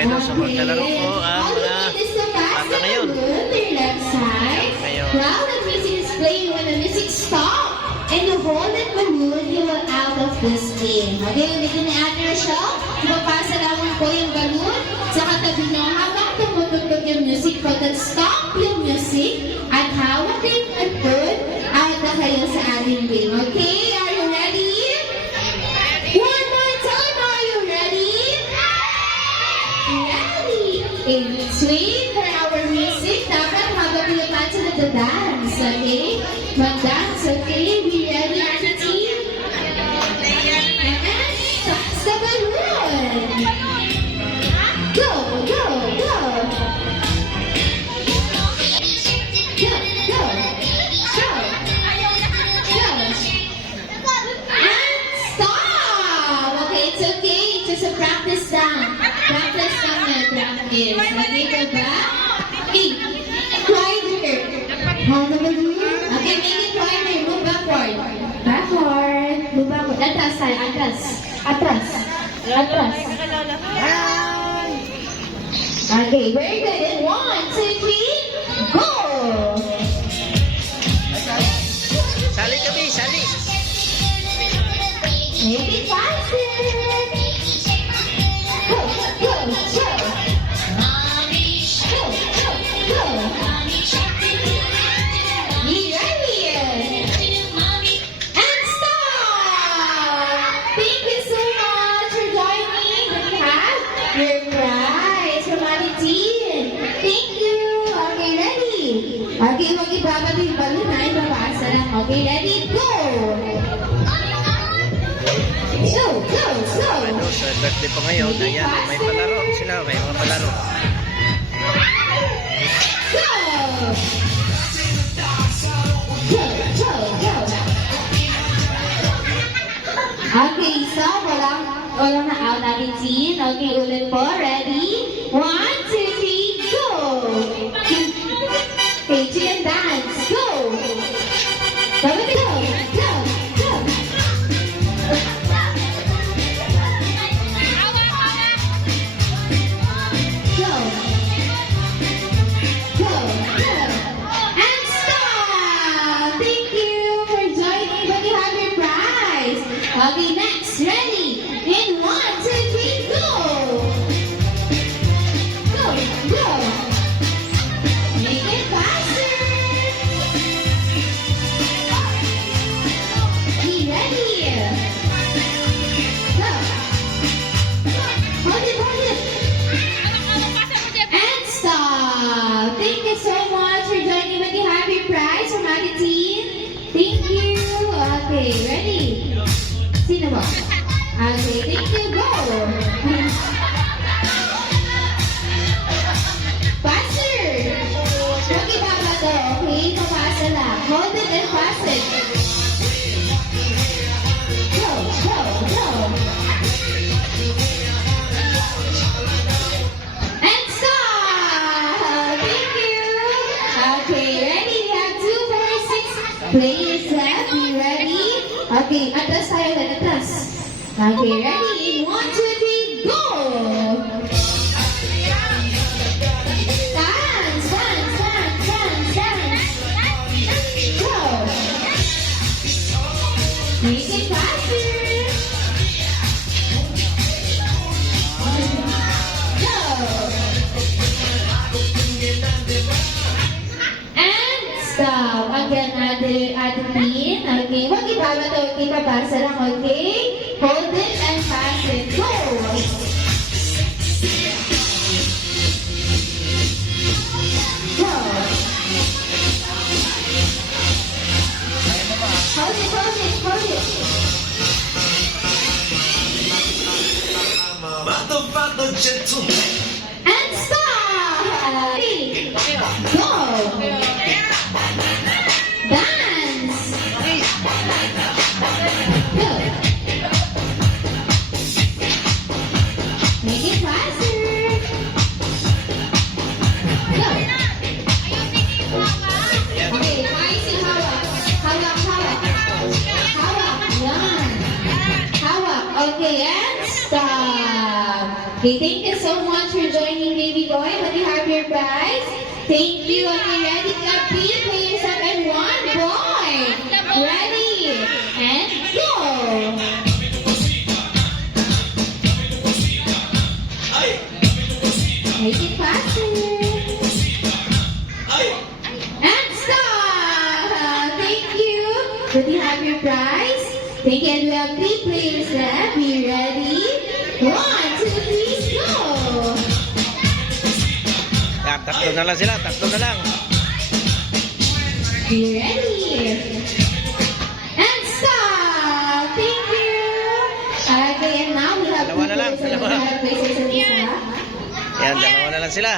tayo doon sa maglalaro ko ang bata ngayon. While the music is playing, when the music stops and you hold it balloon, you will out of this game. Okay, ulitin ni Ate Rochelle. Ipapasa lamang po yung balloon sa katabi nyo habang tumutugtog yung music. Pag stop yung music at hawak din at good, out na kayo sa ating game. Okay, are you ready? One more time, are you ready? Ready! It's wait for our music. Dapat habang pinapasa na the dance, okay? Mag-dance, okay? Be ready, Ate Team? And toss the balloon! Go, go, go! Go, go! Go! Go! And stop! Okay, it's okay. It's just a practice down. Practice down na practice. Okay, go back. Okay, quieter. Hold the balloon. Okay, make it quieter. Move backward. Backward. Move backward. Atras tayo. Atras. Atras. Atras. Okay, very good. And 1, 2, 3, go! Sali kami, sali! Make it faster. Go, go, go. Go, go, go. Be ready. And stop. Thank you so much for joining. We have your prize from Ate Jean. Thank you. Okay, ready? Okay, mag-ibaba din yung balloon na ibabasa lang. Okay, ready? Go! Go, go, go! Ano, sa birthday pa ngayon, ayan, may palaro sila, may mga palaro. Go! Go, go, go! Okay, so walang na out natin Jean. Okay, ulit po. Ready? 1, 2, 3, go! Okay, Jean dance. Go! Go, go, go! Go! Go! Go! Go! Go! And stop! Thank you for joining, but you have your prize. Okay, next. Ready? In 1, 2, 3, go! Go! Go! Make it faster! Be ready! Go! Hold it, hold it! And stop! Thank you so much for joining with the happy prize from Ate Jean. Thank you. Okay, ready? Sino ba? Okay, thank you. Go! Faster! Huwag ibaba to, okay? Papasa lang. Hold it and pass it. Go, go, go! And stop! Thank you! Okay, ready? We have 2, 4, 6 players left. Be ready? Okay, atras tayo ulit, atras. Okay, ready? In 1, 2, 3, go! Dance, dance, dance, dance, dance. Go! Make it faster. Go! And stop. Again, Ate Jean. Okay, wag ibaba to. Okay, papasa lang. Okay? Hold it and pass it. Go! Go! Hold it, hold it, hold it. Mother gentleman. And stop! Ready? Go! Dance! Go! Make it faster! Go! Okay, ayos yung hawak. Hawak, hawak. Hawak, yan. Hawak. Okay, and stop. Okay, thank you so much for joining, baby boy. Let me have your prize. Thank you. Okay, ready? Got 3 players up and 1 boy. Ready? And go. Make it faster. And stop. Thank you. Let me have your prize. Thank you. And we have 3 players left. Be ready? 1, 2, 3, go. Yan, tatlo na lang sila, tatlo na lang. Be ready. And stop. Thank you. Okay, and now we have Dalawa na lang, dalawa. places sa isa. Yan, dalawa na lang sila.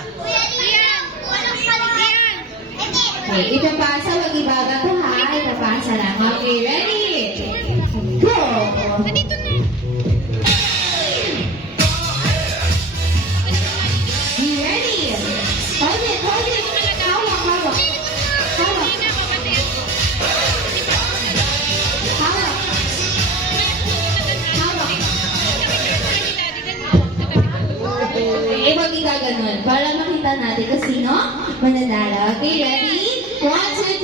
Okay, ipapasa, wag ibabato ha. Ipapasa lang. Okay, ready? Go. Be ready. Hold it, hold it. Hawak, hawak. Hawak. Hawak. Hawak. Eh, wag ganun. Para makita natin kung sino mananalo. Okay, ready? 1, 2,